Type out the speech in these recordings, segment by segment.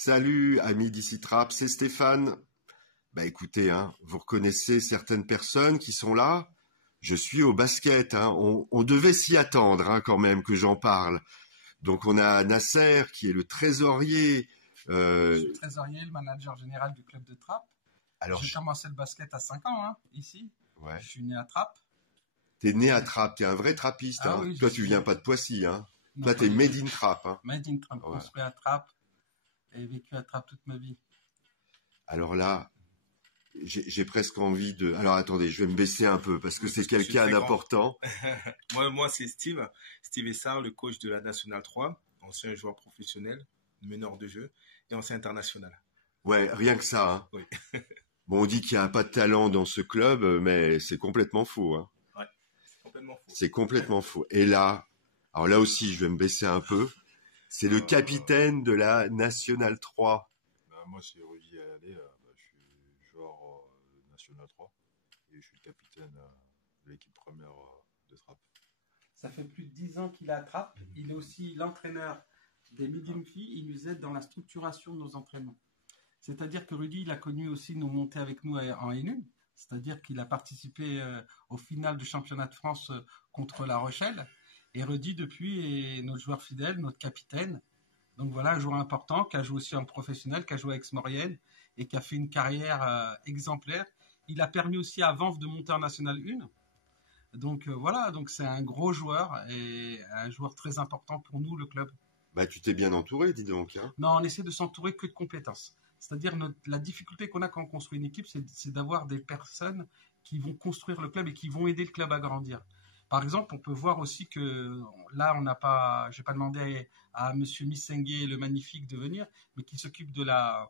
Salut, amis d'ici Trappes, c'est Stéphane. Bah écoutez, vous reconnaissez certaines personnes qui sont là. Je suis au basket, On devait s'y attendre, quand même, que j'en parle. Donc on a Nasser, qui est le trésorier. Je suis trésorier, le manager général du club de Trappes. Alors, J'ai commencé le basket à 5 ans, ici. Ouais. Je suis né à Trappes. T'es né à Trappes, t'es un vrai trappiste. Ah oui, Toi, tu viens pas de Poissy, Non, Toi, t'es pas made du tout. in Trappes, Made in Trappes, Ouais. construit à Trappes et vécu à Trappes toute ma vie. Alors là, j'ai presque envie de... Alors attendez, je vais me baisser un peu parce que c'est quelqu'un d'important. Moi, c'est Steve. Steve Essard, le coach de la Nationale 3, ancien joueur professionnel, meneur de jeu et ancien international. Ouais, rien que ça. Oui. Bon, on dit qu'il n'y a pas de talent dans ce club, mais c'est complètement faux. Ouais, c'est complètement faux. C'est complètement faux. Et là, alors là aussi, je vais me baisser un peu. C'est le capitaine de la Nationale 3. Moi, c'est Rudy Ayalé. Je suis joueur National 3 et je suis le capitaine de l'équipe première de Trappes. Ça fait plus de 10 ans qu'il est à Trappes. Il est aussi l'entraîneur des Medium Filles. Il nous aide dans la structuration de nos entraînements. C'est-à-dire que Rudy, il a connu aussi nos montées avec nous en N1. C'est-à-dire qu'il a participé au final du championnat de France contre La Rochelle. Et Rudy, depuis, est notre joueur fidèle, notre capitaine. Donc voilà, un joueur important qui a joué aussi en professionnel, qui a joué avec Aix-Maurienne et qui a fait une carrière exemplaire. Il a permis aussi à Vanves de monter en National 1. Donc voilà, donc c'est un gros joueur et un joueur très important pour nous, le club. Bah, tu t'es bien entouré, dis donc. Non, on essaie de s'entourer que de compétences. C'est-à-dire la difficulté qu'on a quand on construit une équipe, c'est d'avoir des personnes qui vont construire le club et qui vont aider le club à grandir. Par exemple, on peut voir aussi que là, j'ai pas demandé à Monsieur Missengue le magnifique de venir, mais qui s'occupe de la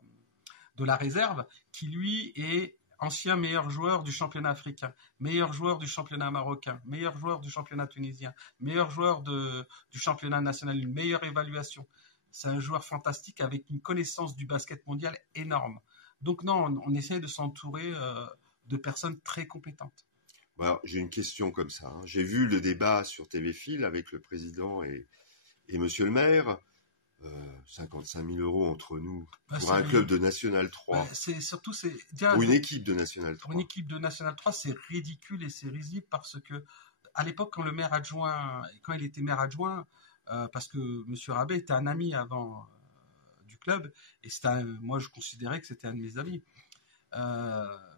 réserve, qui lui est ancien meilleur joueur du championnat africain, meilleur joueur du championnat marocain, meilleur joueur du championnat tunisien, meilleur joueur du championnat national, une meilleure évaluation. C'est un joueur fantastique avec une connaissance du basket mondial énorme. Donc non, on essaie de s'entourer de personnes très compétentes. Alors, j'ai une question comme ça. J'ai vu le débat sur TV Fil avec le président et Monsieur le maire. 55 000 € entre nous pour un club de National 3. C'est surtout ou une équipe de National 3. Pour une équipe de National 3, c'est ridicule et c'est risible parce que à l'époque, quand il était maire adjoint, parce que Monsieur Rabet était un ami avant du club et moi je considérais que c'était un de mes amis.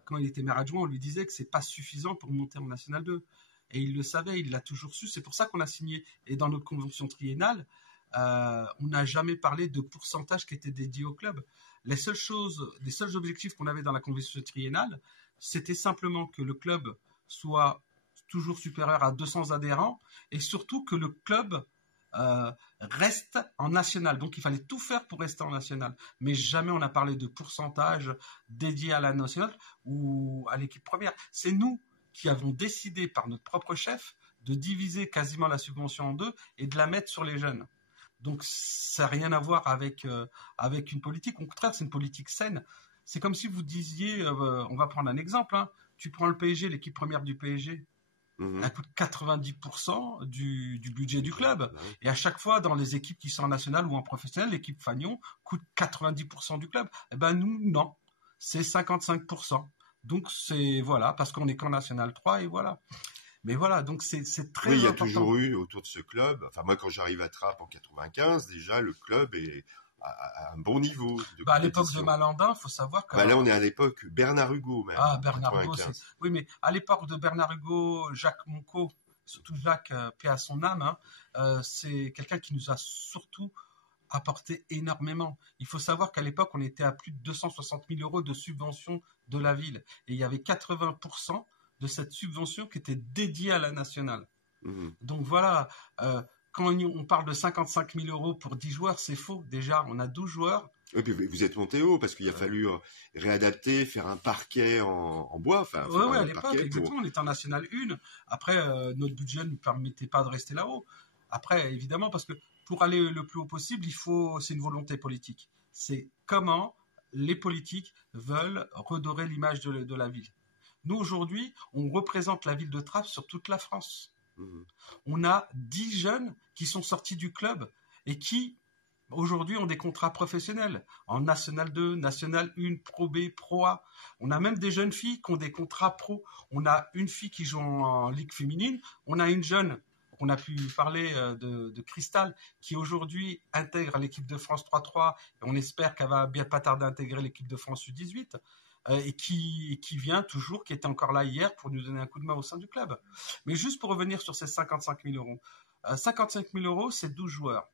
Quand il était maire adjoint, on lui disait que c'est pas suffisant pour monter en National 2 et il le savait, il l'a toujours su. C'est pour ça qu'on a signé et dans notre convention triennale, on n'a jamais parlé de pourcentage qui était dédié au club. Les seuls objectifs qu'on avait dans la convention triennale, c'était simplement que le club soit toujours supérieur à 200 adhérents et surtout que le club reste en national. Donc il fallait tout faire pour rester en national. Mais jamais on n'a parlé de pourcentage dédié à la nationale ou à l'équipe première. C'est nous qui avons décidé par notre propre chef de diviser quasiment la subvention en deux et de la mettre sur les jeunes. Donc ça n'a rien à voir avec une politique. Au contraire, c'est une politique saine. C'est comme si vous disiez, on va prendre un exemple, tu prends le PSG, l'équipe première du PSG, elle coûte 90% du budget du club. Et à chaque fois, dans les équipes qui sont en national ou en professionnel, l'équipe Fagnon coûte 90% du club. Eh ben nous, non, c'est 55%. Donc c'est voilà, parce qu'on est qu'en National 3 et voilà. Mais voilà, donc c'est très important. Oui, il y a toujours eu autour de ce club, enfin moi quand j'arrive à Trappes en 95, déjà le club est à un bon niveau. À l'époque de Malandin, il faut savoir que... là on est à l'époque Bernard Hugo même. Ah, Bernard Hugo, oui, mais à l'époque de Bernard Hugo, Jacques Monco, surtout Jacques, paix à son âme, c'est quelqu'un qui nous a surtout apporté énormément. Il faut savoir qu'à l'époque, on était à plus de 260 000 € de subvention de la ville. Et il y avait 80% de cette subvention qui était dédiée à la nationale. Donc voilà, quand on parle de 55 000 € pour 10 joueurs, c'est faux. Déjà, on a 12 joueurs. Oui, puis vous êtes monté haut parce qu'il a fallu réadapter, faire un parquet en bois. Oui, à l'époque, exactement, on était en National 1. Après, notre budget ne nous permettait pas de rester là-haut. Après, évidemment, parce que pour aller le plus haut possible, c'est une volonté politique. C'est comment les politiques veulent redorer l'image de la ville. Nous, aujourd'hui, on représente la ville de Trappes sur toute la France. On a 10 jeunes qui sont sortis du club et qui Aujourd'hui, on a des contrats professionnels en National 2, National 1, Pro B, Pro A. On a même des jeunes filles qui ont des contrats pro. On a une fille qui joue en ligue féminine. On a une jeune, on a pu parler de Cristal, qui aujourd'hui intègre l'équipe de France 3-3. Et on espère qu'elle va bien pas tarder à intégrer l'équipe de France U18. Et qui vient toujours, qui était encore là hier pour nous donner un coup de main au sein du club. Mais juste pour revenir sur ces 55 000 euros. 55 000 euros, c'est 12 joueurs.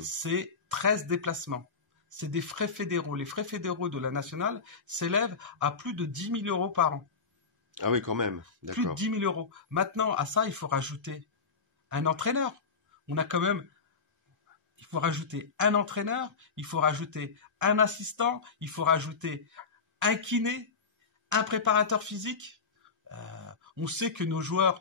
C'est 13 déplacements. C'est des frais fédéraux. Les frais fédéraux de la nationale s'élèvent à plus de 10 000 euros par an. Ah oui, quand même. Plus de 10 000 euros. Maintenant, à ça, il faut rajouter un entraîneur. On a quand même... Il faut rajouter un entraîneur, il faut rajouter un assistant, il faut rajouter un kiné, un préparateur physique. On sait que nos joueurs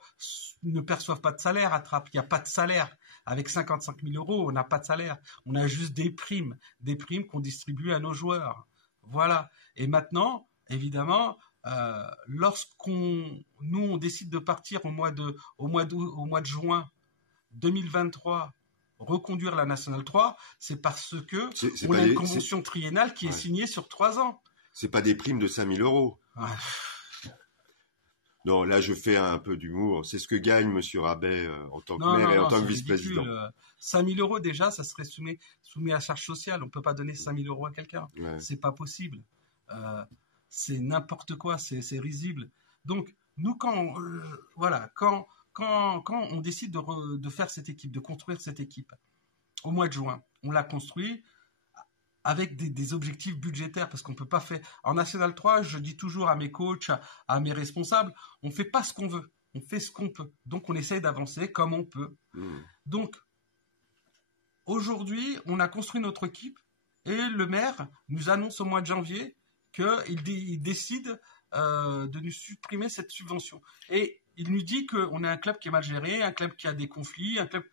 ne perçoivent pas de salaire à Trappes. Il n'y a pas de salaire. Avec 55 000 euros, on n'a pas de salaire. On a juste des primes qu'on distribue à nos joueurs. Voilà. Et maintenant, évidemment, on décide de partir au mois de juin 2023, reconduire la Nationale 3, c'est parce que on a une convention triennale qui est signée sur 3 ans. C'est pas des primes de 5 000 euros. Ouais. Non, là, je fais un peu d'humour. C'est ce que gagne Monsieur Rabet en tant que maire et en tant que vice-président. 5 000 euros, déjà, ça serait soumis à charge sociale. On ne peut pas donner 5 000 euros à quelqu'un. Ouais. C'est pas possible. C'est n'importe quoi. C'est risible. Donc, nous, quand on décide de faire cette équipe, de construire cette équipe, au mois de juin, on l'a construit avec des objectifs budgétaires, parce qu'on ne peut pas faire... En National 3, je dis toujours à mes coachs, à mes responsables, on ne fait pas ce qu'on veut, on fait ce qu'on peut. Donc, on essaye d'avancer comme on peut. Donc, aujourd'hui, on a construit notre équipe et le maire nous annonce au mois de janvier qu'il décide de nous supprimer cette subvention. Et il nous dit qu'on est un club qui est mal géré, un club qui a des conflits, un club...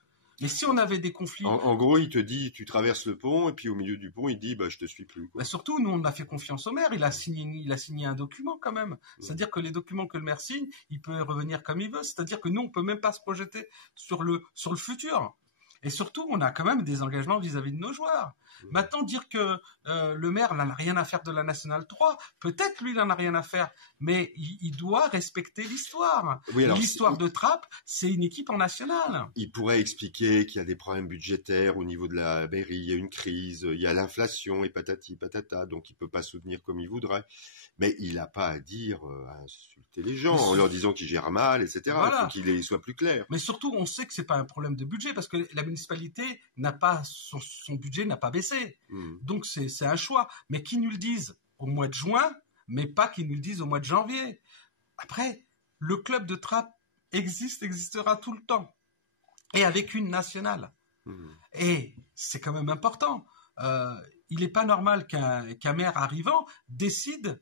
Mais si on avait des conflits... En gros, il te dit, tu traverses le pont, et puis au milieu du pont, il dit, je te suis plus. Bah surtout, nous, on a fait confiance au maire. Il a signé un document quand même. C'est-à-dire que les documents que le maire signe, il peut revenir comme il veut. C'est-à-dire que nous, on peut même pas se projeter sur le futur. Et surtout, on a quand même des engagements vis-à-vis de nos joueurs. Maintenant, dire que le maire n'en a rien à faire de la Nationale 3, peut-être lui, il n'en a rien à faire, mais il doit respecter l'histoire. Oui, l'histoire de Trappes, c'est une équipe en nationale. Il pourrait expliquer qu'il y a des problèmes budgétaires au niveau de la mairie, il y a une crise, il y a l'inflation et patati patata, donc il ne peut pas soutenir comme il voudrait. Mais il n'a pas à dire, à insulter les gens en leur disant qu'ils gèrent mal, etc. Voilà. Il faut qu'il soit plus clair. Mais surtout, on sait que ce n'est pas un problème de budget, parce que la municipalité n'a pas, son budget n'a pas baissé. Donc c'est un choix. Mais qu'ils nous le disent au mois de juin, mais pas qu'ils nous le disent au mois de janvier. Après, le club de Trappes existera tout le temps. Et avec une nationale. Et c'est quand même important. Il n'est pas normal qu'un maire arrivant décide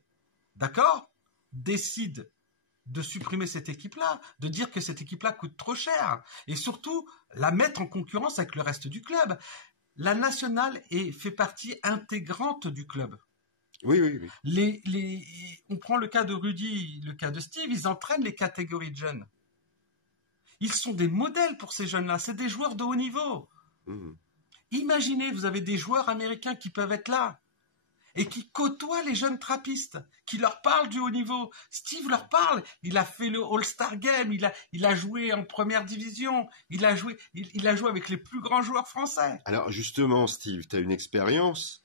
de supprimer cette équipe-là, de dire que cette équipe-là coûte trop cher, et surtout la mettre en concurrence avec le reste du club. La nationale fait partie intégrante du club. Oui. On prend le cas de Rudy, le cas de Steve, ils entraînent les catégories de jeunes. Ils sont des modèles pour ces jeunes-là, c'est des joueurs de haut niveau. Imaginez, vous avez des joueurs américains qui peuvent être là, et qui côtoient les jeunes trappistes, qui leur parlent du haut niveau. Steve leur parle, il a fait le All-Star Game, il a joué en première division, il a joué avec les plus grands joueurs français. Alors justement, Steve, tu as une expérience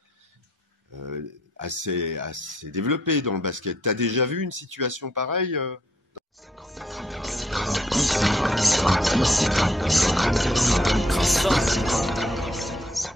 assez développée dans le basket. Tu as déjà vu une situation pareille